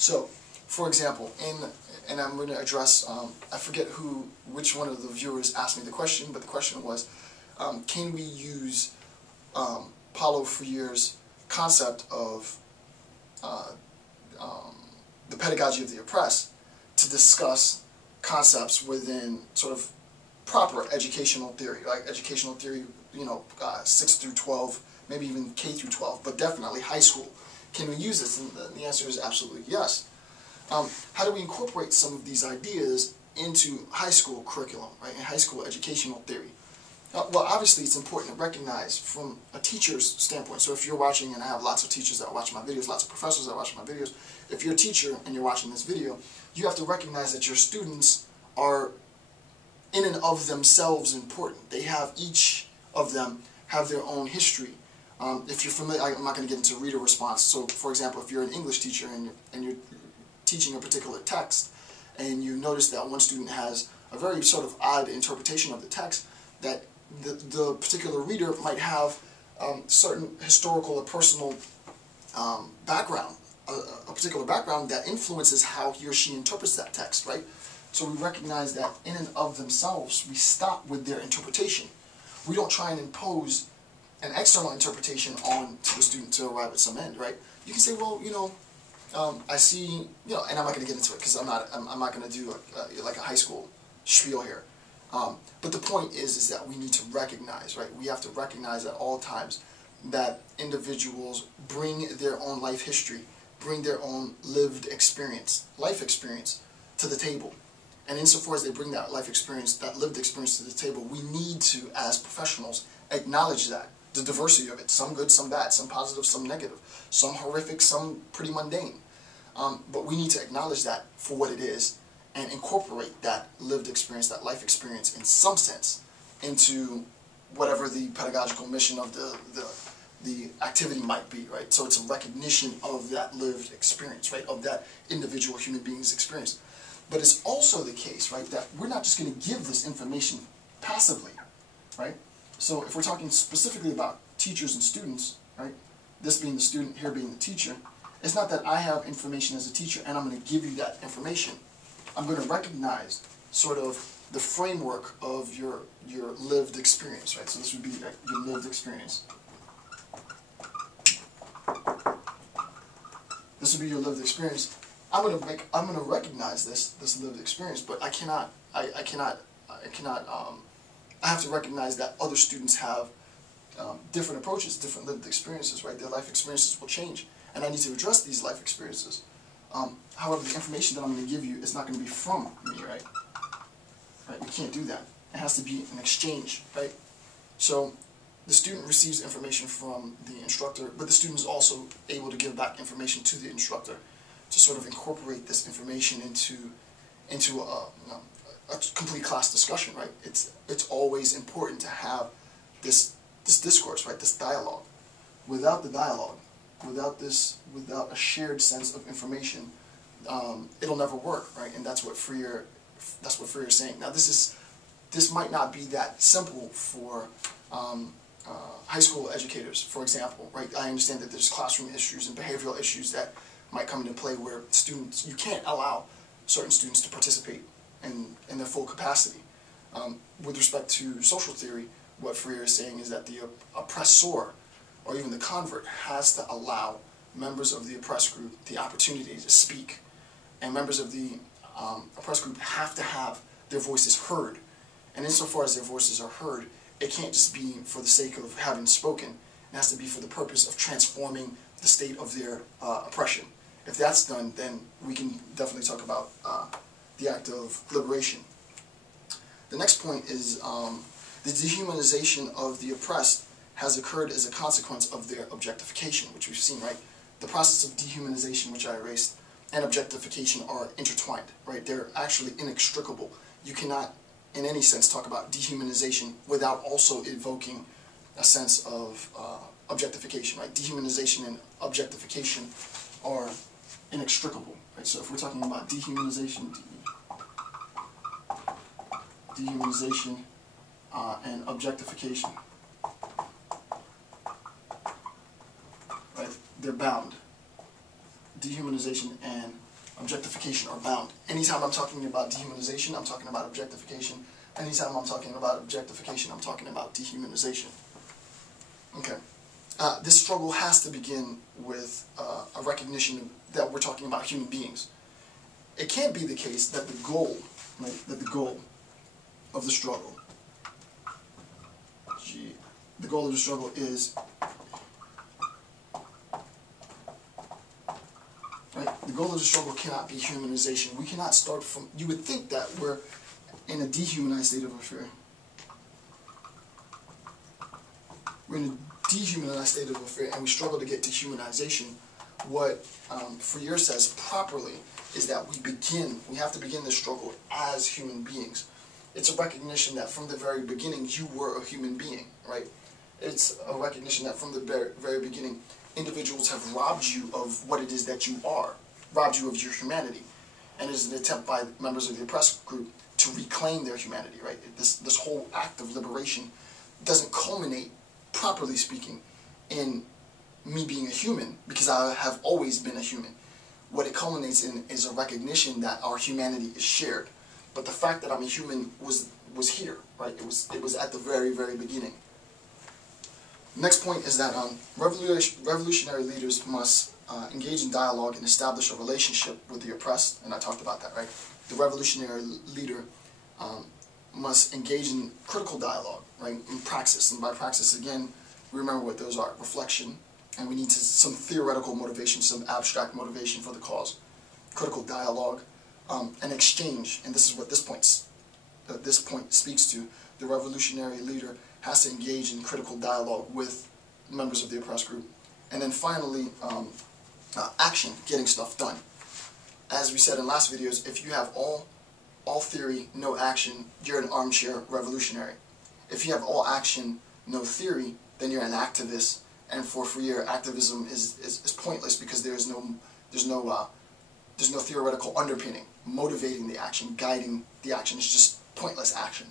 So, for example, and I'm going to address, I forget which one of the viewers asked me the question, but the question was, can we use Paulo Freire's concept of the pedagogy of the oppressed to discuss concepts within sort of proper educational theory, like educational theory, 6 through 12, maybe even K through 12, but definitely high school. Can we use this? And the answer is absolutely yes. How do we incorporate some of these ideas into high school curriculum, right, and high school educational theory? Well, obviously it's important to recognize from a teacher's standpoint. So if you're watching, and I have lots of teachers that watch my videos, lots of professors that watch my videos, if you're a teacher and you're watching this video, you have to recognize that your students are in and of themselves important. They have, each of them have their own history. If you're familiar, I'm not going to get into reader response. So for example, if you're an English teacher and you're teaching a particular text, and you notice that one student has a very sort of odd interpretation of the text, that the particular reader might have certain historical or personal background, a particular background that influences how he or she interprets that text, right? So we recognize that in and of themselves, we stop with their interpretation. We don't try and impose an external interpretation on to the student to arrive at some end, right? You can say, well, I see, and I'm not going to get into it because I'm not going to do like a high school spiel here. But the point is that we need to recognize, right? We have to recognize at all times that individuals bring their own life history, bring their own lived experience, life experience to the table. And insofar as they bring that life experience, that lived experience to the table, we need to, as professionals, acknowledge that, the diversity of it, some good, some bad, some positive, some negative, some horrific, some pretty mundane. But we need to acknowledge that for what it is and incorporate that lived experience, that life experience in some sense into whatever the pedagogical mission of the activity might be, right? So it's a recognition of that lived experience, right, of that individual human being's experience. But it's also the case, right, that we're not just going to give this information passively, right? So if we're talking specifically about teachers and students, right, this being the student, here being the teacher, it's not that I have information as a teacher and I'm going to give you that information. I'm going to recognize sort of the framework of your lived experience, right? So this would be your lived experience. This would be your lived experience. I'm going to recognize this lived experience, but I have to recognize that other students have different approaches, different lived experiences, right? Their life experiences will change, and I need to address these life experiences. However, the information that I'm going to give you is not going to be from me, right? Right? We can't do that. It has to be an exchange, right? So the student receives information from the instructor, but the student is also able to give back information to the instructor to sort of incorporate this information into a complete class discussion, right? It's always important to have this discourse, right? This dialogue. Without the dialogue, without a shared sense of information, it'll never work, right? And that's what Freire is saying. Now, this might not be that simple for high school educators, for example, right? I understand that there's classroom issues and behavioral issues that might come into play where students, you can't allow certain students to participate in their full capacity. With respect to social theory, what Freire is saying is that the oppressor, or even the convert, has to allow members of the oppressed group the opportunity to speak, and members of the oppressed group have to have their voices heard. And insofar as their voices are heard, it can't just be for the sake of having spoken. It has to be for the purpose of transforming the state of their oppression. If that's done, then we can definitely talk about the act of liberation. The next point is the dehumanization of the oppressed has occurred as a consequence of their objectification, which we've seen, right? The process of dehumanization, which I erased, and objectification are intertwined, right? They're actually inextricable. You cannot, in any sense, talk about dehumanization without also evoking a sense of objectification, right? Dehumanization and objectification are inextricable, right? So if we're talking about dehumanization and objectification, right? They're bound. Dehumanization and objectification are bound. Anytime I'm talking about dehumanization, I'm talking about objectification. Anytime I'm talking about objectification, I'm talking about dehumanization. Okay. This struggle has to begin with a recognition that we're talking about human beings. It can't be the case that the goal, right, that the goal of the struggle, the goal of the struggle is, right, the goal of the struggle cannot be humanization. We cannot start from, you would think that we're in a dehumanized state of affair. We're in a dehumanized state of affair, and we struggle to get to humanization. What Freire says properly is that we have to begin this struggle as human beings. It's a recognition that from the very beginning you were a human being, right? It's a recognition that from the very beginning individuals have robbed you of what it is that you are, robbed you of your humanity. And it is an attempt by members of the oppressed group to reclaim their humanity, right? This whole act of liberation doesn't culminate, properly speaking, in me being a human, because I have always been a human. What it culminates in is a recognition that our humanity is shared. But the fact that I'm a human was here, right? It was at the very, very beginning. Next point is that revolutionary leaders must engage in dialogue and establish a relationship with the oppressed, and I talked about that, right? The revolutionary leader must engage in critical dialogue, right, in praxis, and by praxis, again, remember what those are: reflection, and we need some theoretical motivation, some abstract motivation for the cause, critical dialogue, and exchange, and this is what this point speaks to. The revolutionary leader has to engage in critical dialogue with members of the oppressed group. And then finally, action, getting stuff done. As we said in last videos, if you have all theory, no action, you're an armchair revolutionary. If you have all action, no theory, then you're an activist. And for Freire, activism is pointless because there's no theoretical underpinning, motivating the action, guiding the action. It's just pointless action.